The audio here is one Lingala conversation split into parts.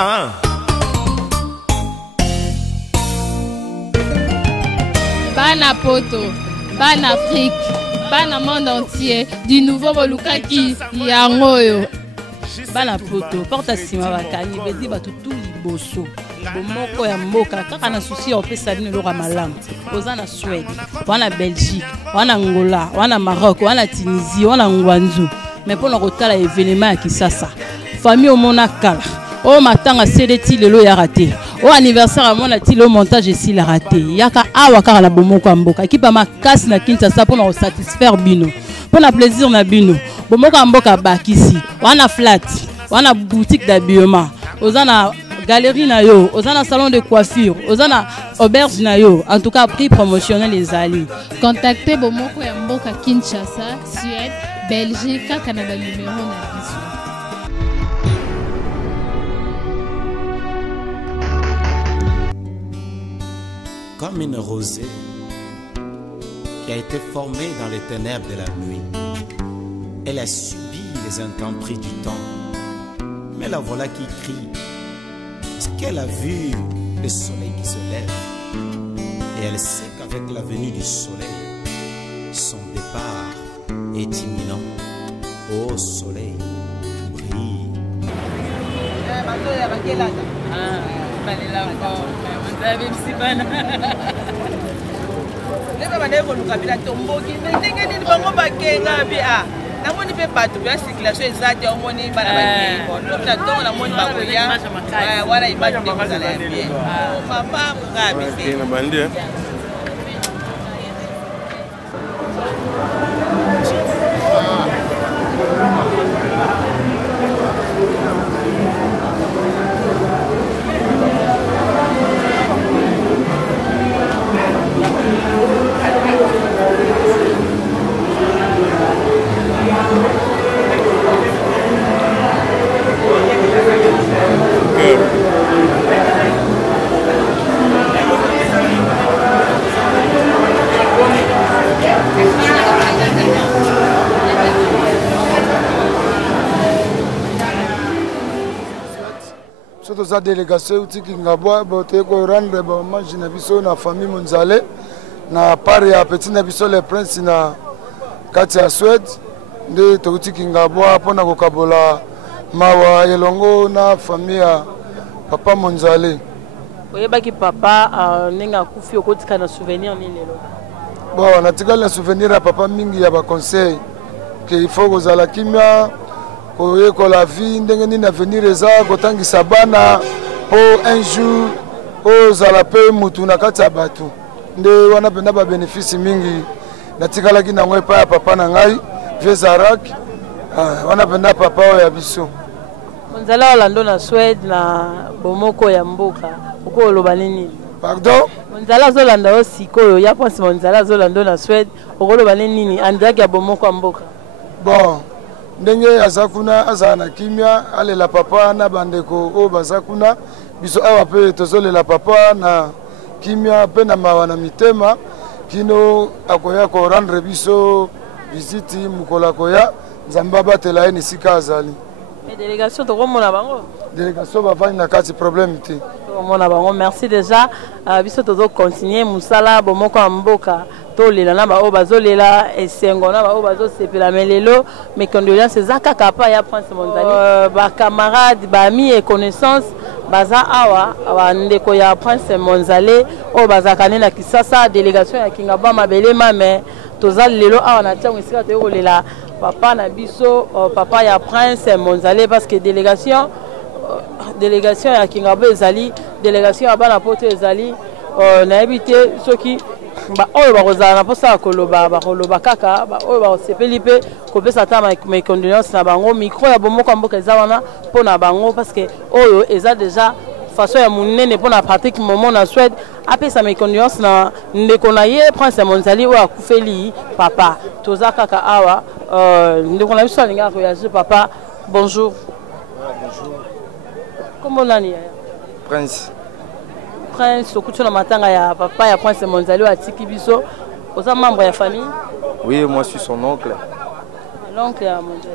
Ah. Bana poto, bana Afrique, bana monde entier, du nouveau Bolukaki, Yangoyo. Bana poto, porte sima bakani, bedi batu tout liboso. Bomoko ya mboka, kaka na souci on peut saluer le ramalam. Ozana Suède, wana Belgique, wana Angola, wana Maroc, wana Tunisie, wana Ngwanzu. Mais pour le retard l'événement qui ça. Famille au monakala. Oh matanga cédeti lelo ya raté. Oh anniversaire à mon ati le montage ici la raté. Yaka awa kaka na bomoko mboka. Kipa makasi na Kinshasa pour nous satisfaire bino. Pour na plaisir na bino. Bomoko mboka bakisi. Wana flat. Wana boutique d'habillement. Ozana galerie na yo. Ozana salon de coiffure. Ozana auberge na yo. En tout cas prix promotionnel les alliés. Contactez bomoko ya mboka Kinshasa, Suède, Belgique, Canada numéro na biso. Comme une rosée qui a été formée dans les ténèbres de la nuit. Elle a subi les intempéries du temps. Mais la voilà qui crie. Parce qu'elle a vu le soleil qui se lève. Et elle sait qu'avec la venue du soleil, son départ est imminent. Ô soleil, brille. Sa délégation utiki ngabwa bote ko rendre ba manji na biso na famille Monzale na pare ya petit na biso le prince na kati ya Suède nde to utiki ngabwa pona ko kabola mawa elongo na famille ya papa Monzale. Oyebaki papa ninga kufi okotika na souvenir ni lelo. Bon na tika la souvenir ya papa mingi ya ba conseil que il faut que la kimia ko la vie ndenge nini avenir eza kotangisa bana po un jour ozala pe mutu na kati ya batu nde wana penda ba bénéfice mingi natikalaki nango epai ya papa na ngai vieux Zarak wana penda papa oyo ya biso. Monzala olando na Suède na bomoko ya mboka uko oloba nini? Pardon? Monzala zolanda o sikoyo ya pense Monzala zolando na Suède okoloba nini andaki ya bomoko ya mboka? Bon ndenge azakuna azana kimia alela papa na bandeko o bazakuna biso awa pe tozolela papa na kimia pe na mawa na mitema kino akoya ko rendre biso visite mukola koya nzamba batela eni sika azali. Mais délégation to komona bango? Délégation bavani na kati problème te. Komona bango merci déjà biso tozo continuer musala bomoko ya mboka. Tolela na ba o bazolela esengo na ba o bazosepela melelo mes condoléances zaka kapa ya Prince Monzali ba camarades ba amis et connaissances baza awa wa ndeko ya Prince Monzali o bazakane na Kisasa délégation ya Kingaba mabelema mais toza lelo awa na tsango esika to kolela papa na biso papa ya Prince Monzali parce que délégation ya Kingaba ezali délégation ya bana poto ezali na ebité soki ba oyo bakozala na posa koloba bakoloba kaka ba oyo bakosepeli pe kopesa ta mes condoléances na bango micro ya bomoko mboka eza wana pona bango parce que oyo eza déjà façon ya munene pona pratique moment na Suède apesa mes condoléances na ndeko na ye Prince Monzali oyo akufeli papa toza kaka awa ndeko na biso alinga ko ya papa bonjour. Bonjour. Comment nani Prince Prince okutuna matanga ya papa ya Prince Monzali à Tikibiso. Vous êtes membre de la famille? Oui, moi je suis son oncle. L'oncle à Monzali.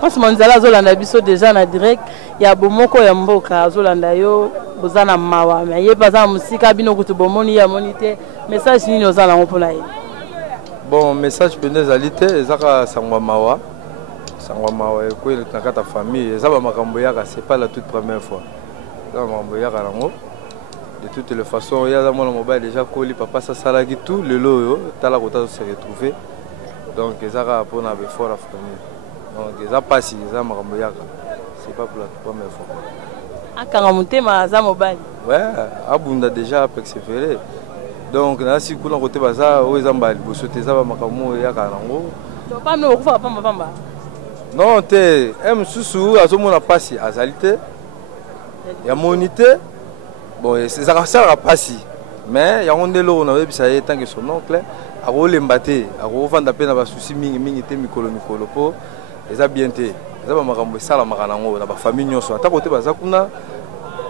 Prince Monzala azolanda biso déjà na direct ya bomoko ya mboka azolanda yo bozana mawa mais ye pas en musika bino kutu bomoni ya monité message nini ozala ngopona ye. Bon message pende zalité ezaka sangwa mawa ko na kata famille ezaba makambo yaka c'est pas la toute première fois. Ça makambo yaka nango de toutes les façons ya za mona mobile déjà koli papa ça salaki tout le loyo tala kota se retrouver donc ezaka pona be fort la famille. Donc ça passe ça makambo yaka c'est pas pour la première fois. Akanga mutema za mobile. Ouais, abunda déjà persévérer. Donc na si kuna côté baza o ezamba liboso te za makambo yaka nango. To pas no kufa pamba. Non te susu azomona pasi azalité. Ya monité. Bon c'est ça ça pasi. Mais ya ondelo na webisa ye tant que son oncle a rolembate, a revanda pe na ba souci mingi te mikolo po. Eza bien te eza ba makambo sala makanango na ba famille nyonso ata kote baza kuna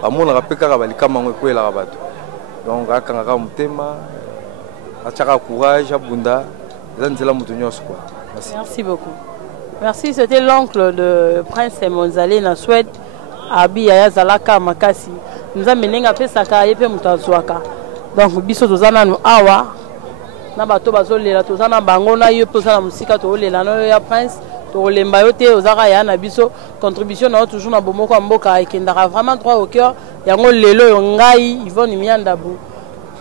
bamona kapeka ka balikama ngo kwela ka bato donc akanga ka mutema achaka courage abunda eza nzela mutu nyonso quoi. Merci beaucoup. Merci, c'était l'oncle de Prince Monzale na Suède abi ya zalaka makasi nous a mené nga pesa ka yepe mutazwaka donc biso tozana no awa na bato bazolela tozana bango na yo tozana musika to lela no ya Prince to lemba yo te ozaka ya na biso contribution na toujours na bomoko ya mboka ekendaka vraiment droit au cœur yango lelo yo ngai Yvonne Miandabu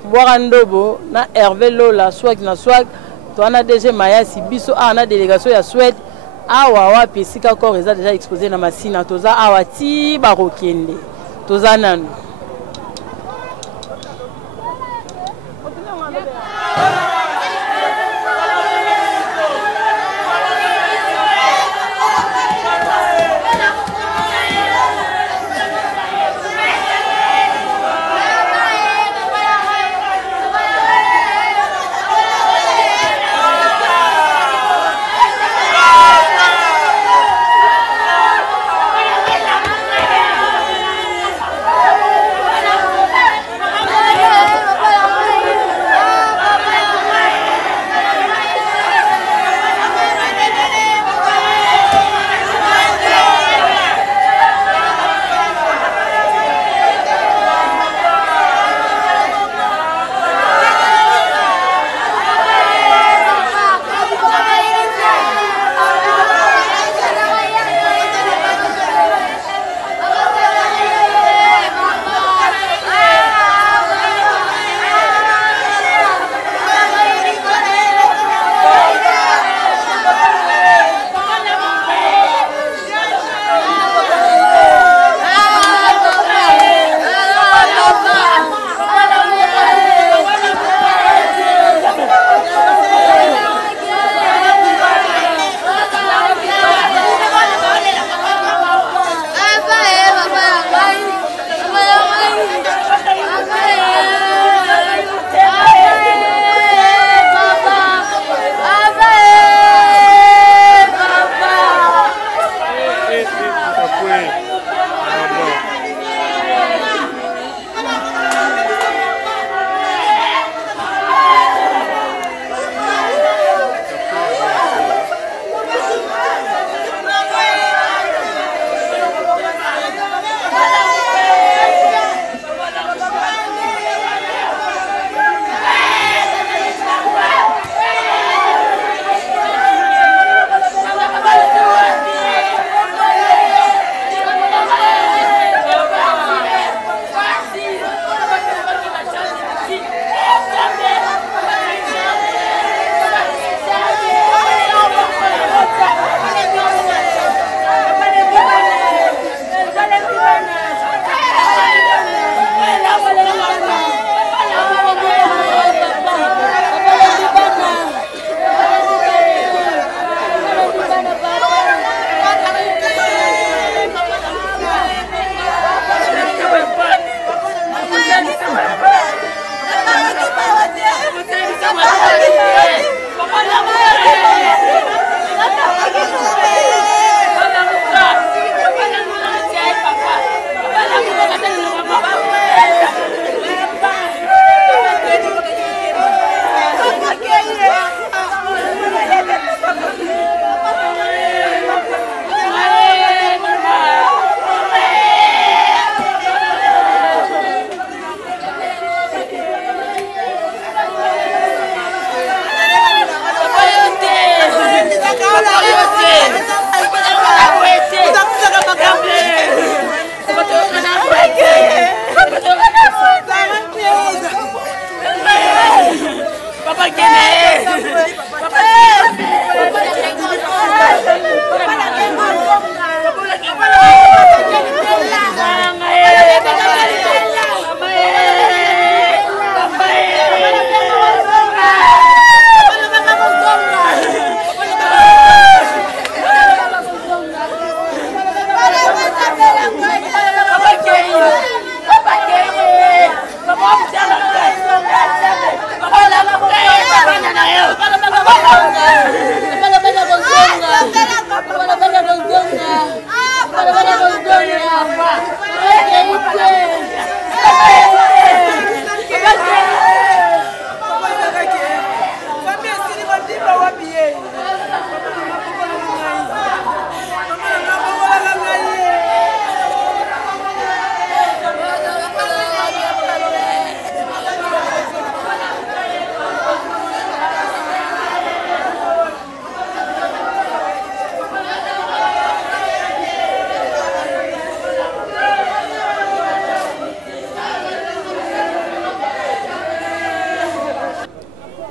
Bwara Ndobo na Hervé Lola swag na swag to ana DG Mayasi biso ana délégation ya Suède awa wa pesika corps eza déjà exposé na masina toza awa ti barokende toza nanu.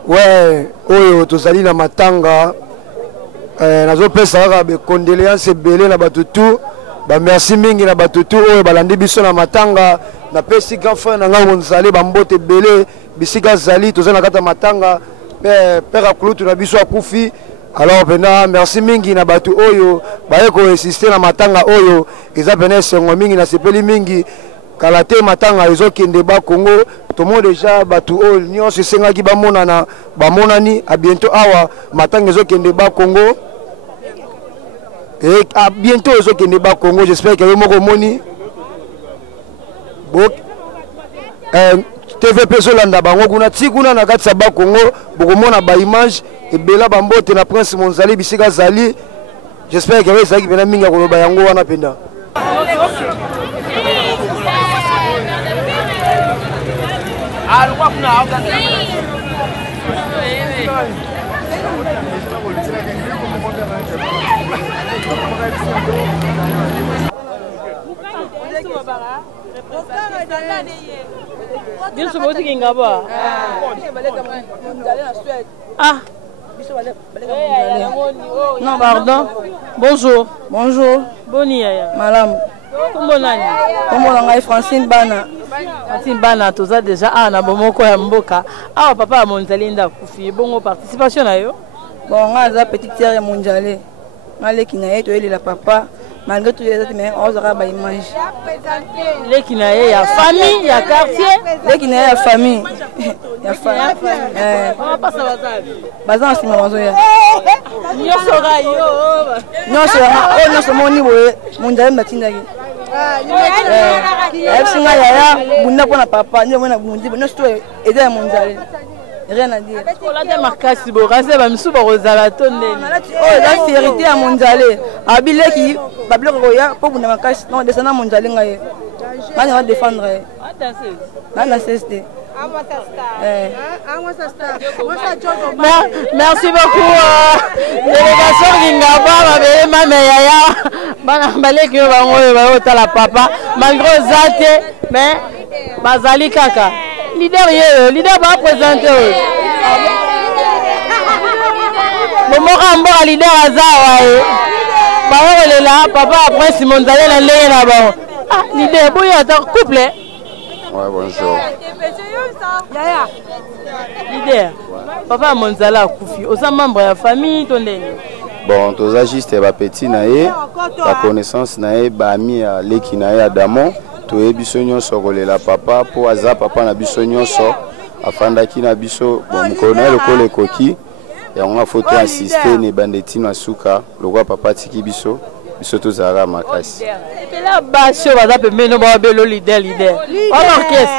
Ouais, oyo tozali na matanga nazopesa kaka becondoléance ebele na bato tu bamerci mingi na bato tu oyo balandi biso na matanga napesi grand frère na ngai monzali bambote ebele bisika azali toza na kati ya matanga pere akulutu na biso akufi. Alors pena merci mingi na bato oyo baye koresiste na matanga oyo eza pena esengo mingi na sepeli mingi kala te matanga ezokende ba Congo tomo déjà bato oyo nyonso esengaki bamonani a bientôt awa matanga ezokende ba Congo et à bientôt ezokende ba Congo. J'espère que moko moni bok TVP Zolanda bango kuna tikuna na kati ya ba Congo bokomona ba image ebela bambote na Prince Monzali bisika zali. J'espère que ezaki pena mingi koloba yango wana penda. Ah. Non, pardon. Bonjour. Bonjour. Boni. Madame. Comment nani? Comment on a Francine Bana? Francine Bana, tout ça déjà na bomoko ya mboka. Ah papa Monzali nda kufi. Bongo participation na yo? Bon, on a petite sœur ya Monzali. Malé qui na yeto eli la papa. Malgré tout les autres mais on aura ba image. Les qui na ya famille, ya quartier, les qui na ya famille. Ya famille. On passe bazabi. Bazan si mamanzo ya. Nyoso ga yo. Nyoso moni boye Monzali matinda ki. Singa yaya bunda pona papa ndio mwana bundi no sto eza Monzali. Rien à dire. On a des marquages bo rase ba misuba rozala tonne. Oh la vérité à Monzali. Abile ki bablo koya po bunda marquage non descendre Monzali ngaye. Mani va défendre. Nana ceste. Merci beaucoup. Délégation Lingaba, ma yaya, bana balé que va la papa, malgré Zate, mais Bazali Kaka. Leader va présenter. Bon, moi, leader Azawa. Bah, est là, papa après Simon Zalé la ligne là-bas. Ah, leader, bon, il y a un couple. Ouais, bonjour. Leader, papa Monzala a Koufi, aux membres de la famille, ton bon, tous les juste les petits naïe, la connaissance naïe, bami à l'équipe naïe à Damon, tous les bisognos sur la papa, pour Aza papa na bisognos sur, afin d'aki na biso, bon, on connaît le col et coquille, et on a photo assister les bandetines à Souka, le roi papa Tiki biso, biso tous à Ramakasi. Et là, basso, on va appeler le leader. En orchestre.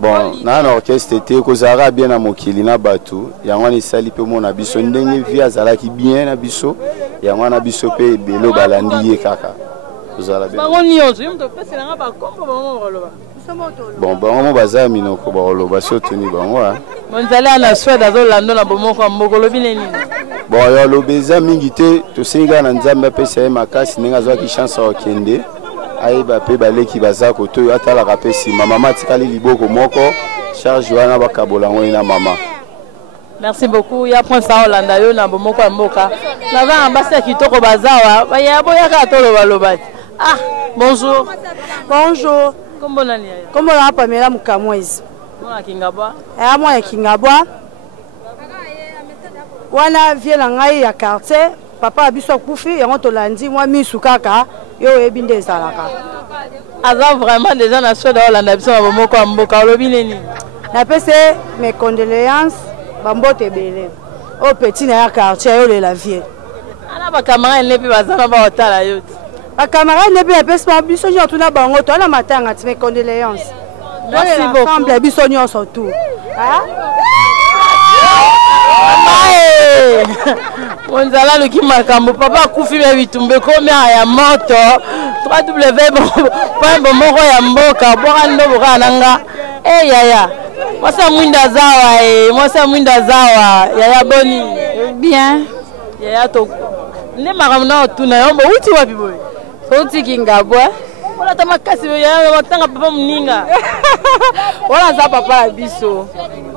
Bon, na orchestre était kozara bien na mokili na batu yango ni sali pe mona biso ndenge via zala ki bien na biso yango na biso pe belo balandi ye kaka kozala bien bango nyonso yum to pesa nga ba kombo bango baloba bon bango baza minoko ba loba surtout ni bango Monzali na Suède azolanda na bomoko mbokolo bineni bon yo lobeza mingi te to senga na nzambe pesa ye makasi ninga zwa ki chance okende aïba pe baleki baza koto atala kapesi mama tikali liboko moko charge wana bakabolango ina mama. Merci beaucoup ya point ça Hollanda yo na bomoko mboka na va ambassadeur kitoko bazawa ba ya boya ka tolo baloba. Ah bonjour. Bonjour. Kombo nani ya? Kombo la Pamela Mukamwezi. Mwana Kingabwa. Mwana Kingabwa. Wana vie na ngai ya quartier papa abiso kufi yango tolandi mwa misu kaka yo ebinde ezalaka. Aza vraiment déjà na Suède Hollanda biso na bomoko mboka olobi nini? Na pese mes condoléances bambote belé. au petit na quartier yo la vie ana ba camarade ne pe bazana ba otala yo ba camarade ne pe pesa biso nyo tuna bango to na matanga ti mes condoléances merci beaucoup ensemble biso nyo surtout Monzala luki makambo papa kufi be bitumbe komi ya moto 3w moko ya mboka boka ndo boka nanga yaya mwasa mwinda zawa yaya boni bien yaya to ne makambo na otuna yombo uti wapi boy uti kingabwa wala tama kasi yaya watanga papa mninga wala za papa la biso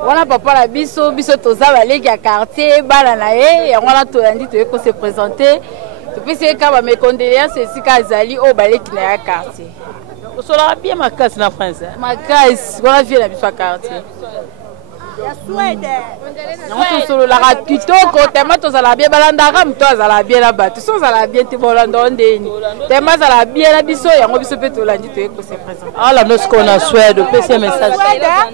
wana papa la biso toza baleki ya quartier bala na ye yango wana toyandi toyeko se présenter topesi ka ba mes condoléances esika azali o baleki na ya quartier osola bien makasi na France makasi wana vie na biso ya quartier ya Suède yango tosololaka kitoko tema tozala bien balandaka moto azala bien na bato so ozala bien te bolanda ndeni tema azala bien na biso yango biso mpe tolandi toyeko se présenter ala nosiko na Suède opesi message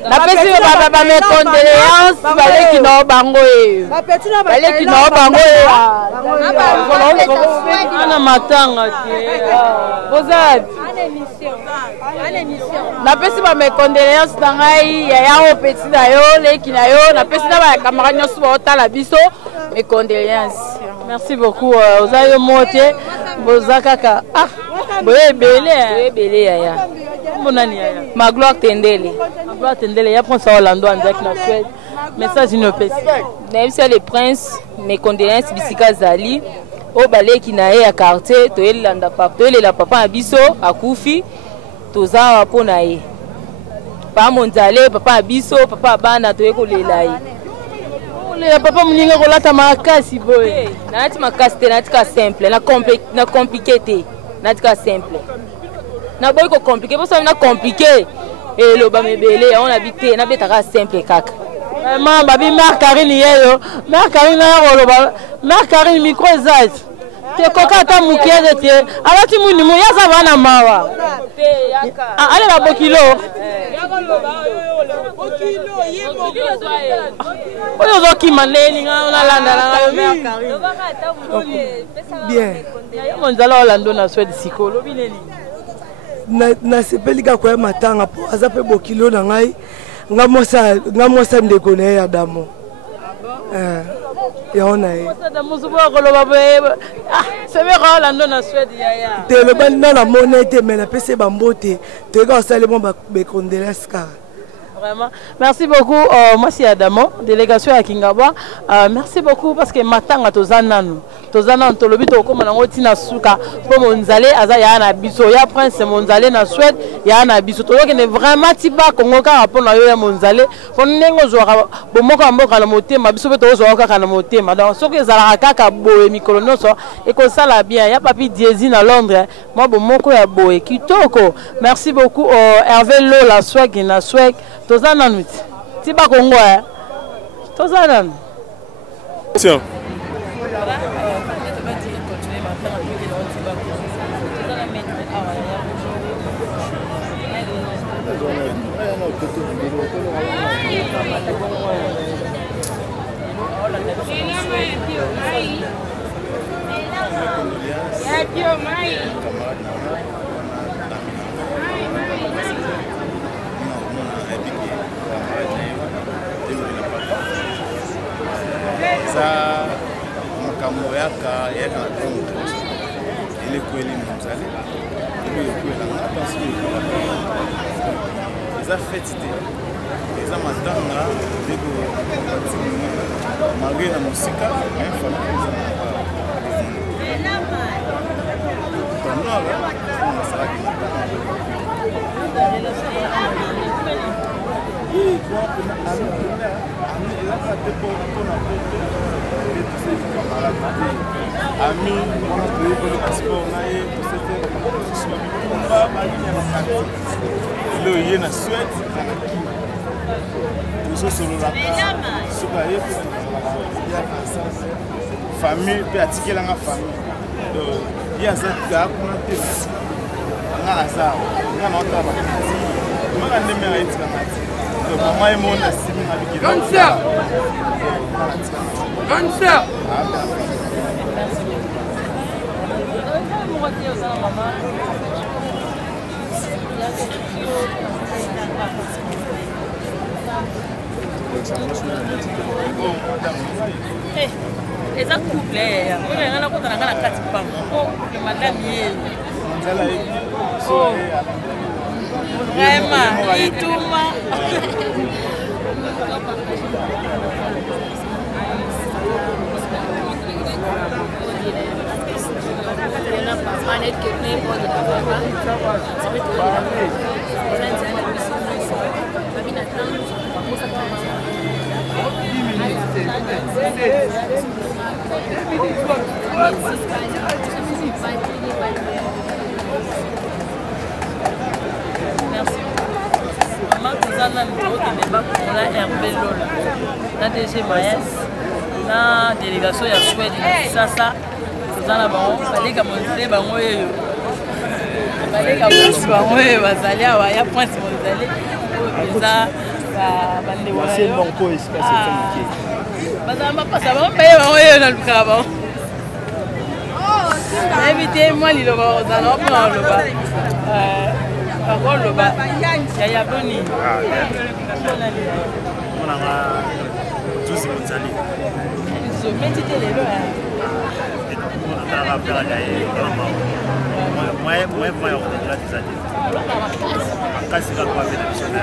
napesi ba mes condoléances baleki na bango baleki na bango ana matanga te bozadi napesi ba mes condoléances na ngai yaya o petit na yo leki na yo napesi na ba camarade nyonso baotala biso mes condoléances. Merci beaucoup ozayo mote boza kaka boye belé yaya monani yaya Magloire Tendele ya prince Orlando Anzaki na Suède message une pesi na monsieur le prince mes condoléances bisika zali o baleki na ye ya quartier toyelela papa na biso akufi toza pona ye pa monzale papa biso papa bana toyeko lela ye le papa muninga kolata makasi boye nati makasi te nati ka simple na compliqué te nati ka simple na boy ko compliqué parce que na compliqué et lo ba mebele on habite na betaka simple kaka vraiment babi Mère Karine yeyo Mère Karine na roloba Mère Karine micro ezati te koka ta mukieze te alati muni mu yaza bana mawa ale ba bokilo oyo zoki maneni nga landa na Mère Karine bien monzala Orlando na Suède sikolo bineni na sepelika kwa matanga po aza pe bokilo na ngai nga mosa ndeko na ya damo yaona ye te loba na mona ete me napesi bambote toyeka kosalemo bacondoléances kaka. Vraiment. Merci beaucoup, moi c'est Adamo, délégation à Kingaba. Merci beaucoup parce que matanga tozananu tolobi tokoma nango tina suka po monzale aza ya na biso ya prince monzale na Suède ya na biso toyoke ne vraiment tiba kongo ka rapona yo ya monzale po nengo zwa bomoko mboka na motema biso pe tozwa kaka na motema donc soki ezala kaka boye mikolo noso et ko sala bien ya papi Diezi na Londres moi bomoko ya boye kitoko. Merci beaucoup Hervé Lo la swag na swag tozananu tiba kongo tozananu tiens. makambo yaka na tongo ile kweli mzali ile kweli na parce que les fêtes les amatanga deko malgré la musique mais ami le passeport naie le yé na Suède nous sommes là famille pe atikela nga famille donc ya za ka kuna te nga za nga na otaba maka ndeme nga itika ngati Maman et mon assimi avec Grande sœur. Grande sœur. eza couple oyo nga nakota nanga na kati pango le madame ye vraiment ituma merci. Maman tozana okende bakomola Hervé Lola na DG Mayes na délégation ya Suède Sasa tozana bango baleka monzele bango oyo baleka mwasi bango oyo bazali awa ya prince monzele oyo eza bandewa bazala bapasa bango baye bango oyo na lukaka bango nayebi te mwa liloba ozala opona oloba bakoloba yaya boni monanga tuzi monzali zometi te lelo natalaka mperaka ye moyen ya kotendela teza te makasi kaka babe na biso na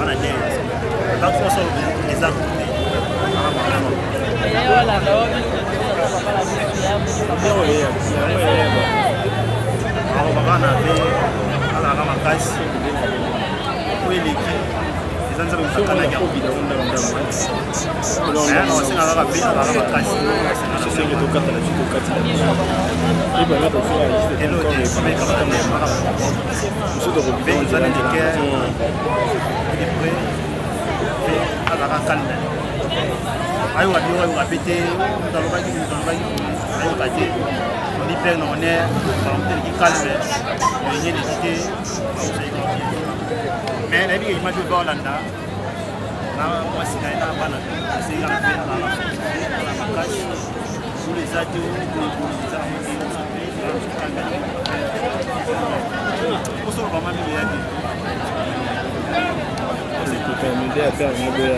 wana nde ntango nyonso eza akobaka na pe alaka makasi po eleki eza nzambe mosakanaki yangoasenga kaka pe alaka makasi elo te pe eza na ndeke depre pe alaka calme ayoka biloko ayoka pe te alobaki ayoka te on y perd en honneur qui calme rien d'évité mais la vie image de Hollanda na moi c'est là bana c'est là faire la cache pour les ados pour ça vraiment il y a dit c'est pour permettre à faire une bonne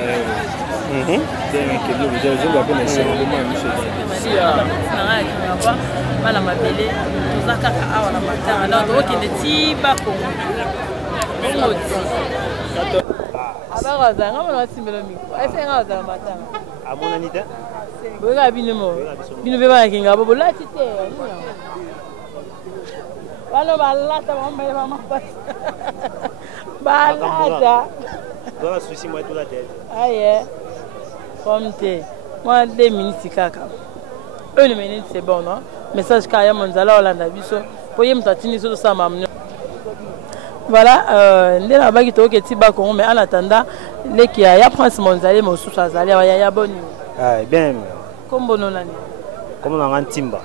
bana mabele toza kaka awa na matanga donc tokokende ti bakongo omoti abakozanga mona basimbela mikro esenga kozala matanga amonani te boyeka bino mo bino mpe banakinga bo bolati te bano balata bambaye bamapasi balata aye comme te moi 2 minutes kaka 1 minute c'est bon non message kaya monzala olanda biso po ye mtatini so sa mamno voilà ndena baki to ke tiba ko mais en attendant leki ya prince monzala mosusu azali ya boni ah bien kombo nonani comme na ntimba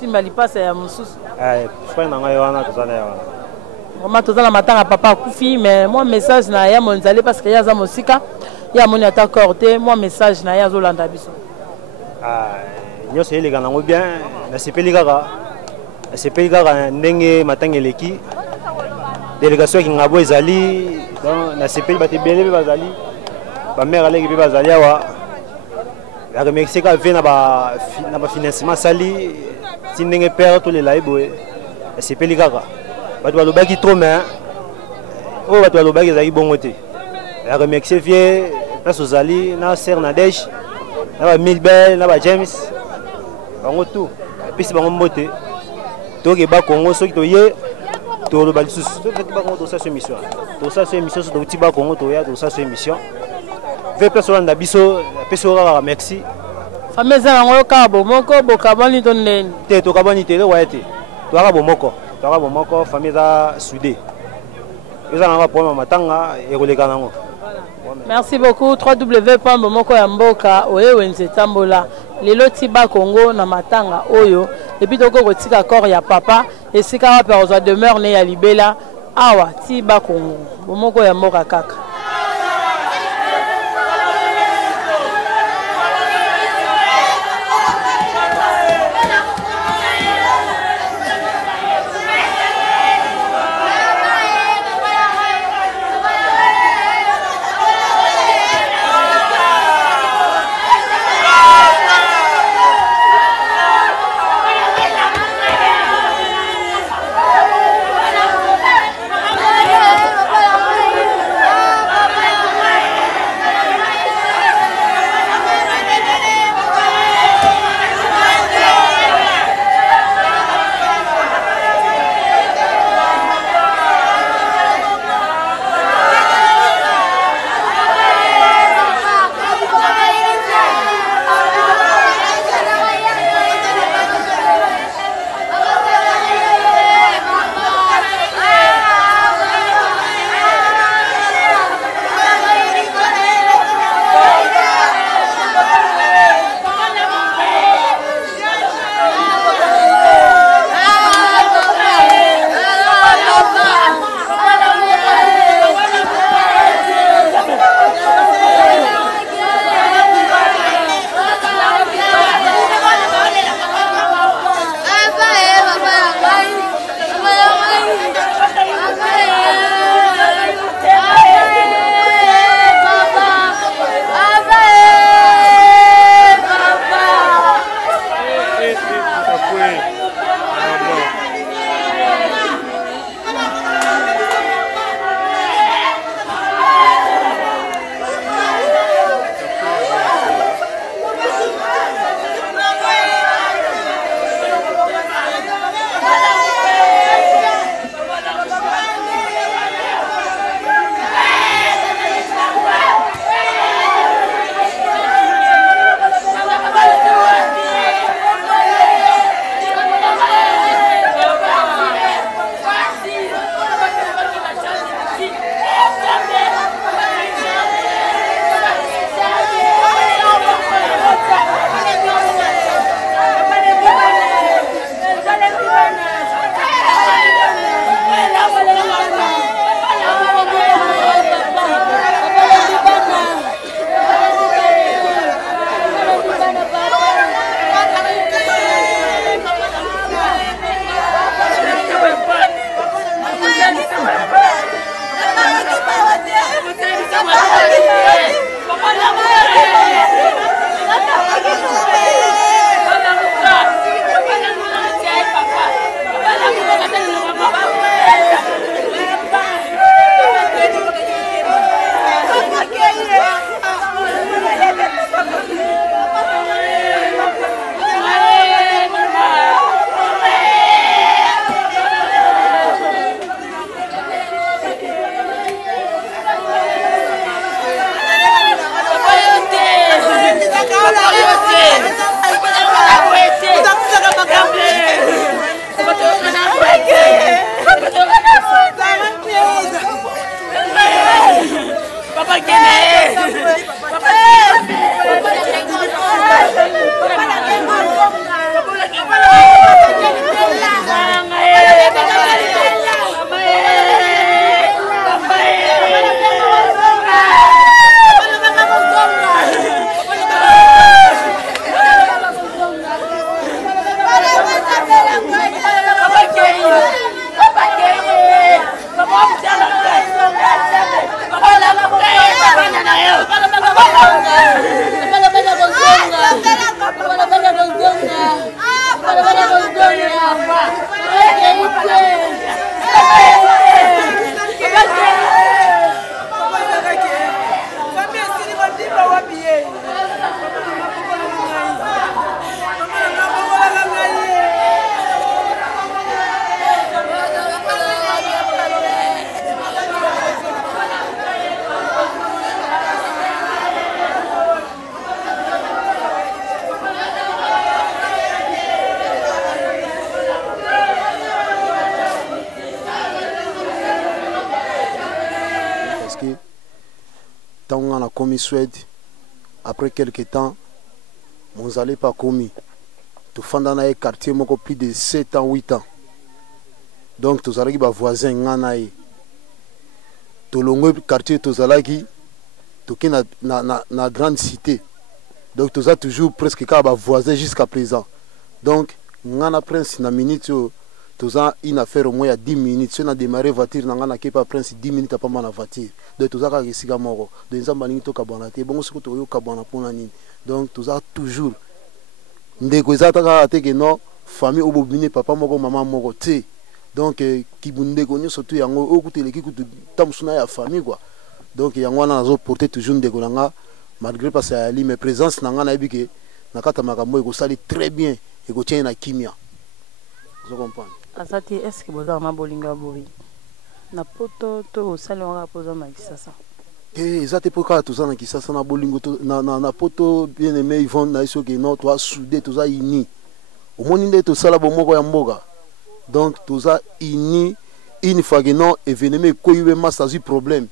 timba lipasa ya mosusu ah frère na ngai wana tozala ya wana vraiment tozala matanga papa kufi mais moi message na ya monzala parce que ya za mosika ya moni ata corté moi message na ya zolanda biso ah nyonso eleka nango bien nasepeli kaka ndenge matanga eleki délégation ekinga bo ezali nasepeli bato ebele mpe bazali bamare aleki mpe bazali awa yaremercie kaka ve na bafinancement asali ti ndenge pere tolela ye boye nasepeli kaka bato balobaki trop mais oyo bato balobaki ezalaki bongo te yaremercie vie place ozali na ser nadege na bamilbel na bajames bango tout apesi bango mbote tokeba kongo soki toye toloba lisusu soki bakongo tosala so émission so touti bakongo toya tosala so émission ve place olanda biso apesi okaka merci famille eza yango kaka bomoko bokabani to ndeni te tokabani te eloko ya te toyaka bomoko famille eza soudé eza nanga problème ya matanga ekoleka nango. Merci beaucoup. www.bomokoyamboka oyewenze tambola lelo tiba Congo na matanga oyo et puis toko kotika corps ya papa esika wa peroza demeure ne ya libela awa tiba Congo bomoko ya mboka kaka. tant on a commis Suède, après quelques temps, on n'allait pas commis. Tout le monde dans un quartier, plus de 7 ans, 8 ans. Donc, tous les voisins, tout le quartier, tous les na grande cité. Donc, tous toujours presque voisins jusqu'à présent. Donc, on a prince na minute, tous une affaire au moins à 10 minutes. Si on a démarré la voiture, on a pas prince 10 minutes à pas mal la voiture. Donc, tous les gens qui mort. Donc, ils ont banni to kabonate. Bon, c'est que tu kabona pour nani. Donc, tous toujours. Ndeko ezataka ateke no famille obobine papa moko maman moko te. Donc ki bundeko nyo surtout yango okuteleki kutu tamsuna ya famille quoi. Donc yango wana nazo porter toujours ndeko nanga malgré parce à ali mais présence nanga na ebike nakata makambo eko sali très bien eko tient na kimia. Vous comprenez? Azati est-ce que boza ma bolinga boyi. Na poto to sali on rapoza na kisasa. Ezate pourquoi tout ça na kisasa na bolingo na poto bien aimé ils vont na iso que non toi soudé tout ça uni. Au moins nde to sala bomoko ya mboga. Donc tout ça uni une fois que non événement ko yube masazi problème.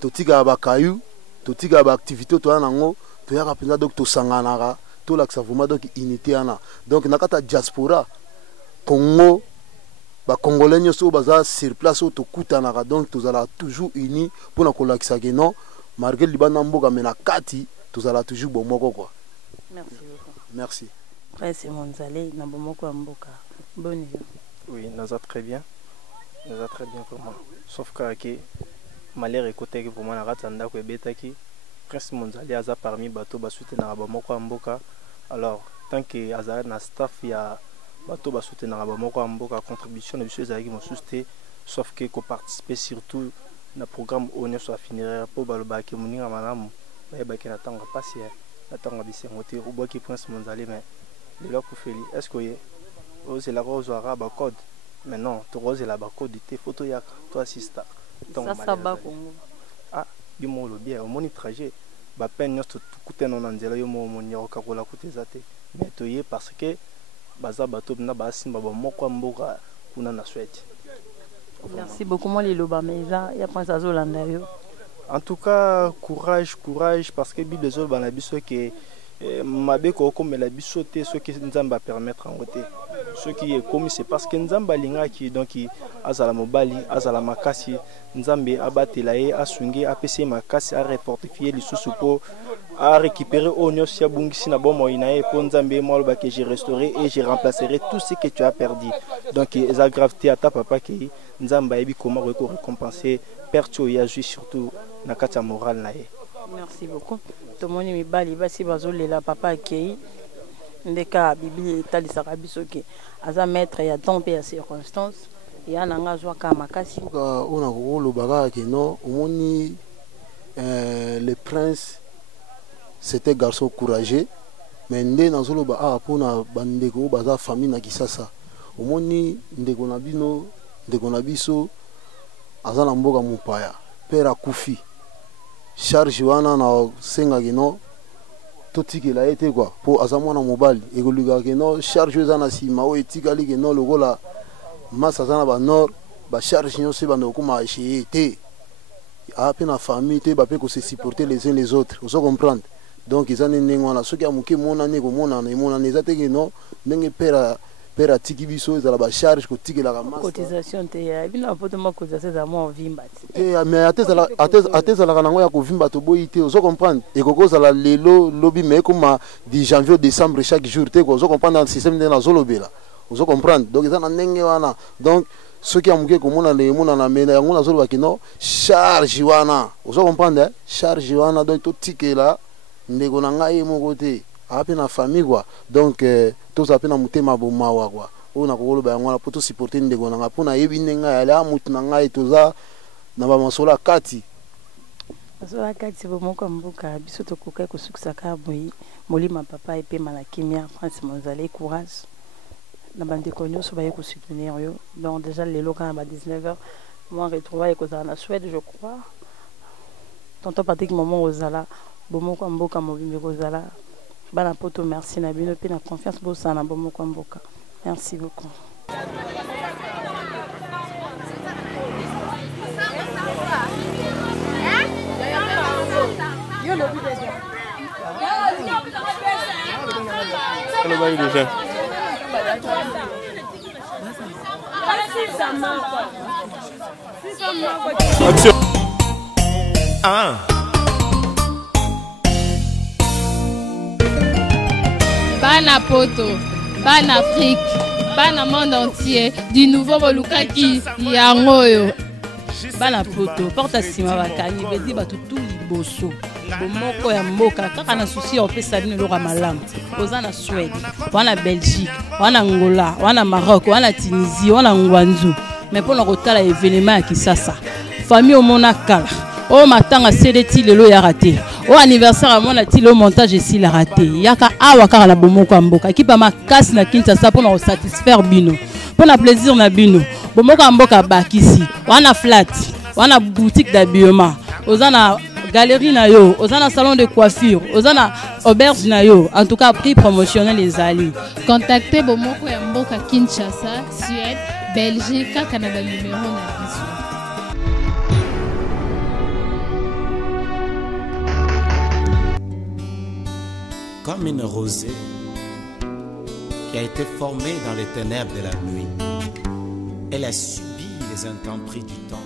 To tika ba kayu, to tika ba activité to nango, to ya kapenda donc to sangana to la vraiment donc unité ana. Donc nakata diaspora Congo ba congolais nyoso baza sur place au tokutanaka donc tozala toujours unis pour na kolakisa que non malgré libana mboka mena kati tozala toujours bomoko quoi. Merci beaucoup. Merci. C'est Monzale na bomoko mboka. Bonne. Oui, naza très bien. Naza très bien pour moi. Sauf que malheur écouté que pour moi na ratanda ko betaki presque Monzale aza parmi bato ba soutenir bomoko mboka. Alors tant que aza na staff ya bato ba soutenir bomoko mboka contribution de monsieur ezaki mo souster sauf que ko participer surtout na programme on soit funéraire pour balobaki muninga malamu bayebaki na tanga pasi na tanga bisengo te oboki prince Monzale mais le lo kufeli est-ce que c'est la rose arabe code mais non to rose la ba code te photo yaka to assista donc ça ba Congo ah bimo lo bien au moni trajet ba peine nyos tukute non nzela yo mo monyo kakola kutezate mais to ye parce que baza bato na basimba ba moko mboka kuna na Suède. Merci beaucoup moi les loba mais ya pensa zolanda yo. En tout cas courage parce que bible zol bana biso que mabeko comme la biso te ce qui nzamba permettre en côté ce qui est commis c'est parce que nzamba linga qui donc azala mobali azala makasi nzambe abatela ye asungi apesi makasi a refortifier les sous-suppos à récupérer au nyos ya bungisi na bomo inae pour nzambe moi ba que j'ai restauré et j'ai remplacerai tout ce que tu as perdu donc les gravité à ta papa qui nzamba ebi comment récompenser perto ya juste surtout na kata morale na ye. Merci beaucoup. Tout le monde mi bali basi bazolela papa akei ndeka bibi etalisaka biso ke aza maître ya temps pe ya circonstance ya nanga zwa ka makasi ona ko lobaka ke non omoni le prince c'était garçon courageux mais nde nazoloba a pona bandeko baza famille na kisasa omoni ndeko na biso aza na mboka mopaya père akufi charge wana na senga kino totikela ete quoi pour aza mwana mobali ekoluka kino charge eza na sima o etikali kino lokola masa aza na ba nord ba charge nyonso bando okoma echeye te ape na famille te bape ko se supporter les uns les autres vous comprendre donc ils en ndenge wana soki amuke monane komonana emonana eza te kino ndenge père atiki biso ezala ba charge kotikelaka masa cotisation te ya bino apoto ma cotisation za mo vimba te mais atezalaka nango ya kovimba toboyi te ozo comprendre ekokozala lelo lobi mais comme du janvier au décembre chaque jour te ozo comprendre dans le système de na zolobela ozo comprendre donc eza na ndenge wana donc soki amuke komona le mona na mena yango nazoloba kino charge wana ozo comprendre charge wana donc totikela ndeko na ngai moko te ape na famille quoi donc tous ape na mutema bomawa quoi on a ko ba yango pour tout supporter ndeko na nga pona yebi ndenga ya la mutu na ngai toza na ba masola kati masola kati bo moko mboka biso to kokai ko sukisa ka boyi molima papa epe malakimia France Monzale courage na bande ko nyoso ba yeko soutenir yo donc déjà les locaux à 19h moi retrouver ko za na Suède je crois tonton Patrick moment ozala bo moko mboka mobimbe ko zala bana poto merci na bino pe na confiance bo sana bo moko mboka merci beaucoup. Hein? avec les gens. Action. Ah. Bana poto, bana Afrique, bana monde entier, du nouveau Bolukaki, Yangoyo. Bana poto, porte sima bakani, bedi batutu liboso. Bomoko ya mboka, kaka na souci on peut saluer le ramalam. Ozana Suède, wana Belgique, wana Angola, wana Maroc, wana Tunisie, wana Ngwanzu. Mais pour le retard événement qui ça. Famille au Monakala. Oh matanga CDT lelo ya raté. Oh anniversaire à mon ati le montage ici la raté. Yaka awa kaka na bomoko mboka. Ki pa makasi na Kinshasa pour nous satisfaire bino. Pour na plaisir na bino. Bomoko mboka bakisi. Wana flat. Wana boutique d'habillement. Ozana galerie na yo, ozana salon de coiffure, ozana auberge na yo. En tout cas prix promotionnel les alliés. Contactez bomoko ya mboka Kinshasa, Suède, Belgique, Canada numéro na biso. Comme une rosée qui a été formée dans les ténèbres de la nuit, elle a subi les intempéries du temps.